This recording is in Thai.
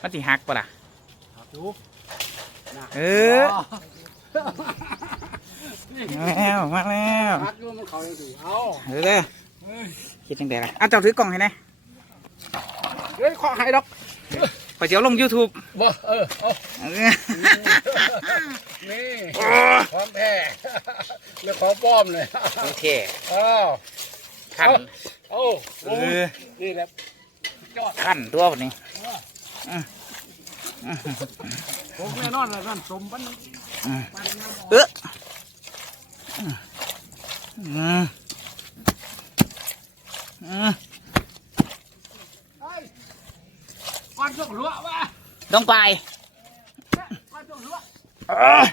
มันสิหักปะล่ะ ดูเออมาแล้วมาแล้วฮักดูมันเขายังถือเอาเออเด้อคิดจังไดล่ะอะเจ้าถือกล่องให้แหน่เฮ้ยขอให้ดอกไปเจียวลง YouTube บ่เออเอาเออนี่ของแท้เรื่องของปลอมเลยโอเคอ้าวขั้นโอ้เออนี่แหละยอดขั้นตัวแบบนี้ ผมแน่นอนเลยนั่นสมบันเอออืมอืมอืมก้อนช่วงรั้ววะต้องไปก้อนช่วงรั้วเออ